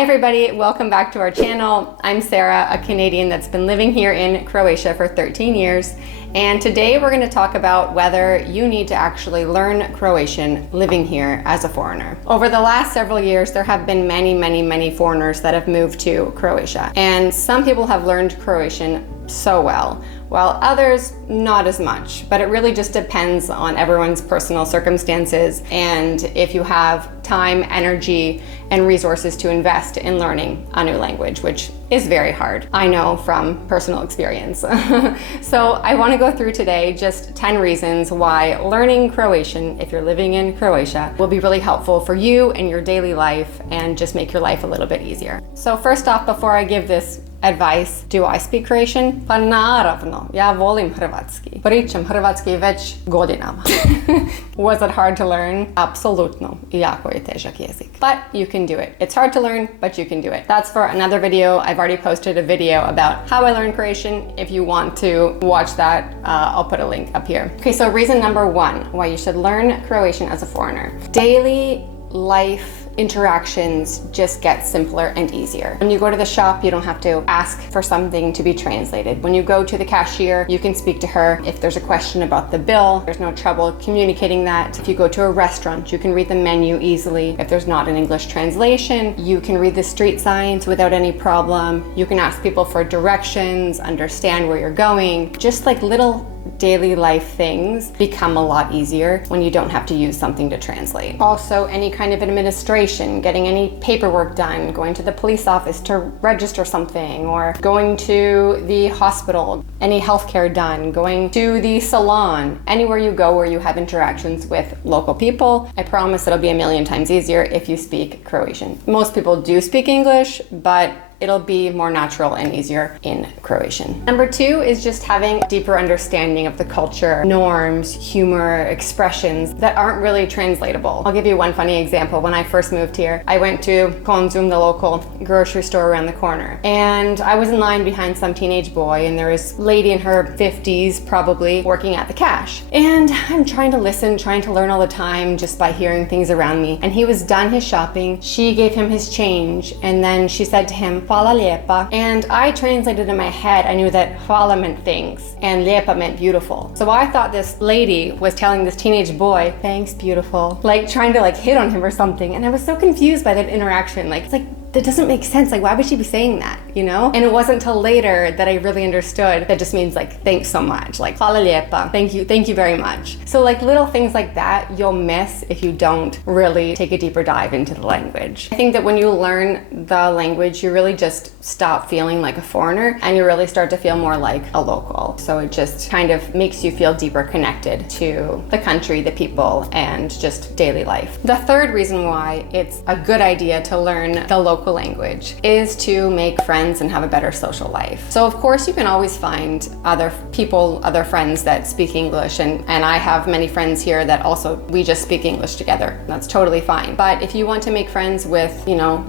Hi everybody, welcome back to our channel. I'm Sarah, a Canadian that's been living here in Croatia for 13 years. And today we're going to talk about whether you need to actually learn Croatian living here as a foreigner. Over the last several years, there have been many foreigners that have moved to Croatia. And some people have learned Croatian so well, while others not as much. But it really just depends on everyone's personal circumstances and if you have time, energy, and resources to invest in learning a new language, which is very hard. I know from personal experience. So I want to go through today just 10 reasons why learning Croatian, if you're living in Croatia, will be really helpful for you in your daily life and just make your life a little bit easier. So first off, before I give this advice, do I speak Croatian? Pa naravno, ja volim hrvatski. Pričam hrvatski već godinama. Was it hard to learn? Apsolutno. Jako je težak jezik. But you can do it. It's hard to learn, but you can do it. That's for another video. I've already posted a video about how I learned Croatian. If you want to watch that, I'll put a link up here. Okay, so reason number one why you should learn Croatian as a foreigner. Daily life interactions just get simpler and easier. When you go to the shop, you don't have to ask for something to be translated. When you go to the cashier, you can speak to her. If there's a question about the bill, there's no trouble communicating that. If you go to a restaurant, you can read the menu easily. If there's not an English translation, you can read the street signs without any problem. You can ask people for directions, understand where you're going. Just like little daily life things become a lot easier when you don't have to use something to translate. Also, any kind of administration, getting any paperwork done, going to the police office to register something, or going to the hospital, any healthcare done, going to the salon, anywhere you go where you have interactions with local people, I promise it'll be a million times easier if you speak Croatian. Most people do speak English, but it'll be more natural and easier in Croatian. Number two is just having a deeper understanding of the culture, norms, humor, expressions that aren't really translatable. I'll give you one funny example. When I first moved here, I went to Konzum, the local grocery store around the corner, and I was in line behind some teenage boy, and there was a lady in her 50s probably working at the cash. And I'm trying to listen, trying to learn all the time just by hearing things around me. And he was done his shopping. She gave him his change, and then she said to him, "Hvala lijepa." And I translated in my head, I knew that hvala meant thanks and lijepa meant beautiful. So I thought this lady was telling this teenage boy, "Thanks, beautiful," like trying to hit on him or something. And I was so confused by that interaction. It's like, that doesn't make sense. Why would she be saying that, you know? And it wasn't until later that I really understood that just means thanks so much, hvala lijepa, thank you very much. So little things like that you'll miss if you don't really take a deeper dive into the language. I think that when you learn the language, you really just stop feeling like a foreigner and you really start to feel more like a local. So it just kind of makes you feel deeper connected to the country, the people, and just daily life. The third reason why it's a good idea to learn the local language is to make friends and have a better social life. So of course you can always find other people, other friends that speak English, and I have many friends here that also, we just speak English together. That's totally fine. But if you want to make friends with,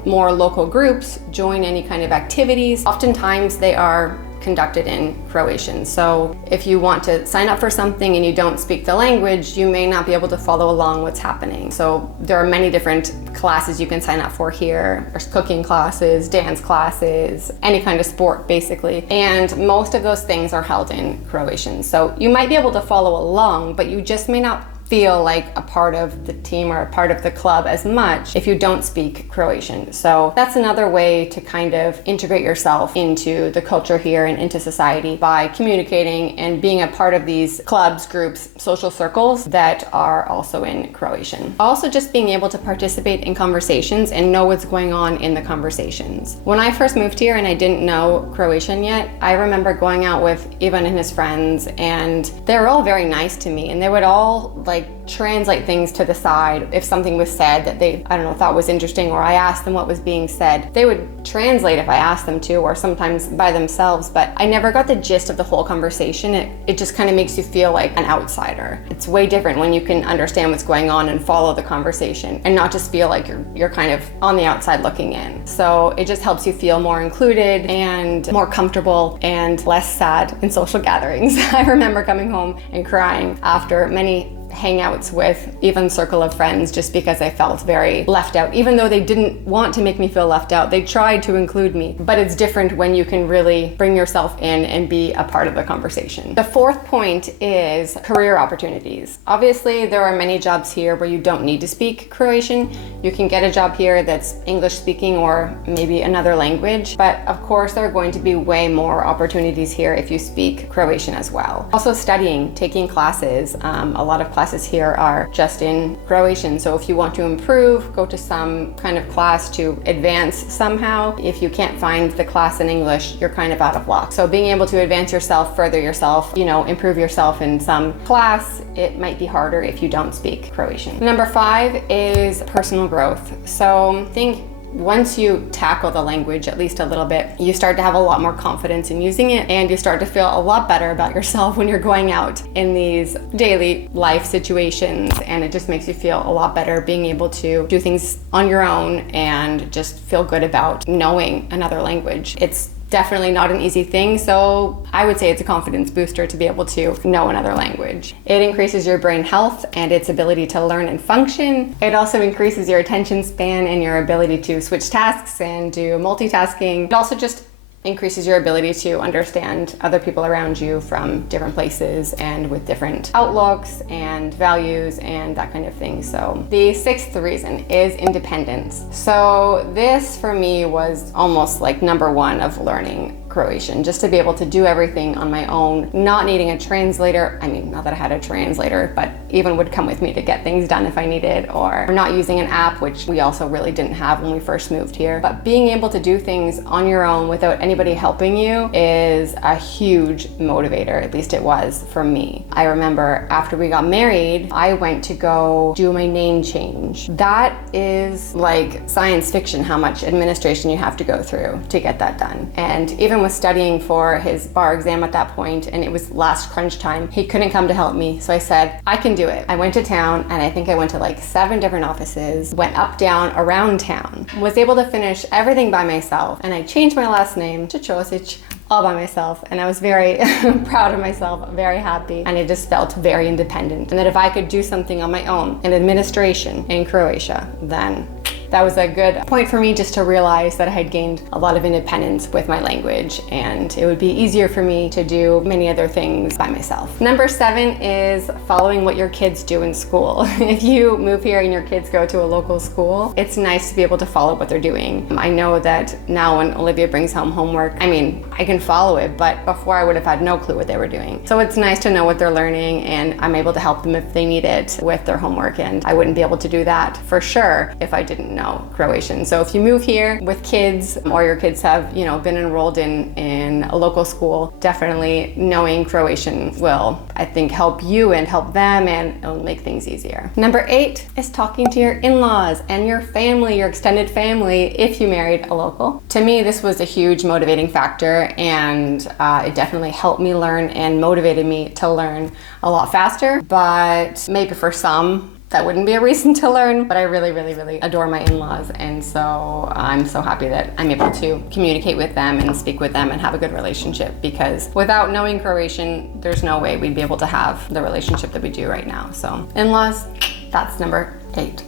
more local groups, join any kind of activities, oftentimes they are conducted in Croatian. So if you want to sign up for something and you don't speak the language, you may not be able to follow along what's happening. So there are many different classes you can sign up for here. There's cooking classes, dance classes, any kind of sport basically. And most of those things are held in Croatian. So you might be able to follow along, but you just may not feel like a part of the team or a part of the club as much if you don't speak Croatian. So that's another way to kind of integrate yourself into the culture here and into society by communicating and being a part of these clubs, groups, social circles that are also in Croatian. Also just being able to participate in conversations and know what's going on in the conversations. When I first moved here and I didn't know Croatian yet, I remember going out with Ivan and his friends, and they were all very nice to me, and they would all translate things to the side. If something was said that they, thought was interesting, or I asked them what was being said, they would translate if I asked them to, or sometimes by themselves, but I never got the gist of the whole conversation. It just kind of makes you feel like an outsider. It's way different when you can understand what's going on and follow the conversation and not just feel like you're kind of on the outside looking in. So it just helps you feel more included and more comfortable and less sad in social gatherings. I remember coming home and crying after many hangouts with even circle of friends just because I felt very left out. Even though they didn't want to make me feel left out, they tried to include me. But it's different when you can really bring yourself in and be a part of the conversation. The fourth point is career opportunities. Obviously, there are many jobs here where you don't need to speak Croatian. You can get a job here that's English speaking or maybe another language. But of course, there are going to be way more opportunities here if you speak Croatian as well. Also studying, taking classes. A lot of classes here are just in Croatian. So if you want to improve, go to some kind of class to advance somehow. If you can't find the class in English, you're kind of out of luck. So being able to advance yourself, further yourself, improve yourself in some class, it might be harder if you don't speak Croatian. Number 5 is personal growth. So I think once you tackle the language at least a little bit, you start to have a lot more confidence in using it, and you start to feel a lot better about yourself when you're going out in these daily life situations, and it just makes you feel a lot better being able to do things on your own and just feel good about knowing another language. It's definitely not an easy thing, so I would say it's a confidence booster to be able to know another language. It increases your brain health and its ability to learn and function. It also increases your attention span and your ability to switch tasks and do multitasking. It also just increases your ability to understand other people around you from different places and with different outlooks and values and that kind of thing. So the 6th reason is independence. So this for me was almost like number 1 of learning Croatian, just to be able to do everything on my own, not needing a translator. I mean, not that I had a translator, but even would come with me to get things done if I needed, or not using an app, which we also really didn't have when we first moved here. But being able to do things on your own without anybody helping you is a huge motivator. At least it was for me. I remember after we got married, I went to go do my name change. That is like science fiction, how much administration you have to go through to get that done. And even was studying for his bar exam at that point, and it was last crunch time. He couldn't come to help me, so I said, I can do it. I went to town, and I think I went to like 7 different offices, went up, down, around town, was able to finish everything by myself, and I changed my last name to Ćosić all by myself, and I was very proud of myself, very happy, and it just felt very independent. And that if I could do something on my own in administration in Croatia, then that was a good point for me just to realize that I had gained a lot of independence with my language, and it would be easier for me to do many other things by myself. Number 7 is following what your kids do in school. If you move here and your kids go to a local school, it's nice to be able to follow what they're doing. I know that now when Olivia brings home homework, I mean, I can follow it, but before I would have had no clue what they were doing. So it's nice to know what they're learning, and I'm able to help them if they need it with their homework, and I wouldn't be able to do that for sure if I didn't know Croatian. So if you move here with kids, or your kids have, been enrolled in a local school, definitely knowing Croatian will, I think, help you and help them, and it'll make things easier. Number 8 is talking to your in-laws and your family, your extended family, if you married a local. To me, this was a huge motivating factor, and it definitely helped me learn and motivated me to learn a lot faster. But maybe for some, that wouldn't be a reason to learn, but I really, really, really adore my in-laws, and so I'm so happy that I'm able to communicate with them and speak with them and have a good relationship, because without knowing Croatian, there's no way we'd be able to have the relationship that we do right now. So in-laws, that's number 8.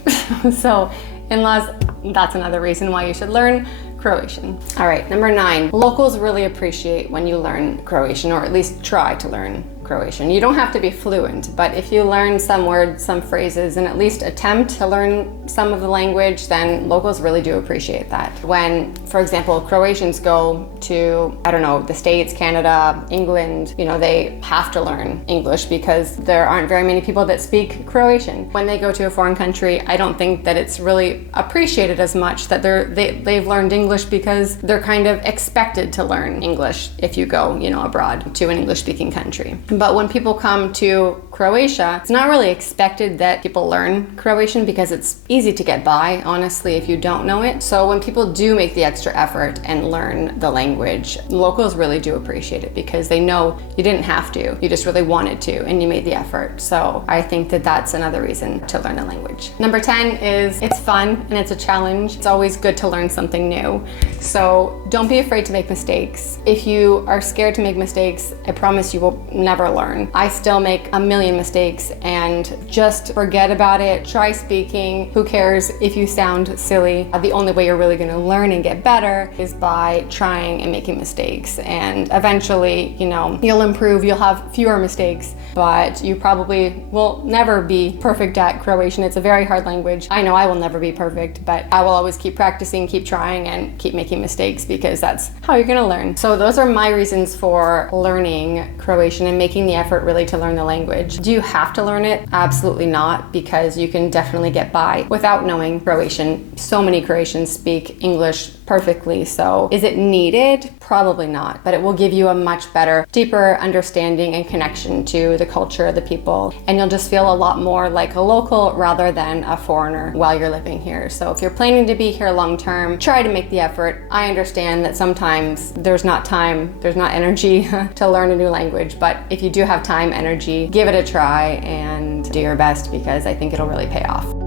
So in-laws, that's another reason why you should learn Croatian. All right, number 9, locals really appreciate when you learn Croatian, or at least try to learn Croatian. You don't have to be fluent, but if you learn some words, some phrases, and at least attempt to learn some of the language, then locals really do appreciate that. When, for example, Croatians go to, I don't know, the States, Canada, England, they have to learn English because there aren't very many people that speak Croatian. When they go to a foreign country, I don't think that it's really appreciated as much that they've learned English, because they're kind of expected to learn English if you go, abroad to an English-speaking country. But when people come to Croatia, it's not really expected that people learn Croatian, because it's easy to get by, honestly, if you don't know it. So when people do make the extra effort and learn the language, locals really do appreciate it, because they know you didn't have to, you just really wanted to, and you made the effort. So I think that that's another reason to learn a language. Number 10 is it's fun and it's a challenge. It's always good to learn something new. So don't be afraid to make mistakes. If you are scared to make mistakes, I promise you will never never learn. I still make a million mistakes, and just forget about it. Try speaking. Who cares if you sound silly? The only way you're really gonna learn and get better is by trying and making mistakes. And eventually, you'll improve, you'll have fewer mistakes, but you probably will never be perfect at Croatian. It's a very hard language. I know I will never be perfect, but I will always keep practicing, keep trying, and keep making mistakes, because that's how you're gonna learn. So those are my reasons for learning Croatian and making the effort really to learn the language. Do you have to learn it? Absolutely not, because you can definitely get by without knowing Croatian. So many Croatians speak English perfectly, so is it needed? Probably not, but it will give you a much better, deeper understanding and connection to the culture, the people, and you'll just feel a lot more like a local rather than a foreigner while you're living here. So if you're planning to be here long term, try to make the effort. I understand that sometimes there's not time, there's not energy to learn a new language, but if you do have time, energy, give it a try and do your best, because I think it'll really pay off.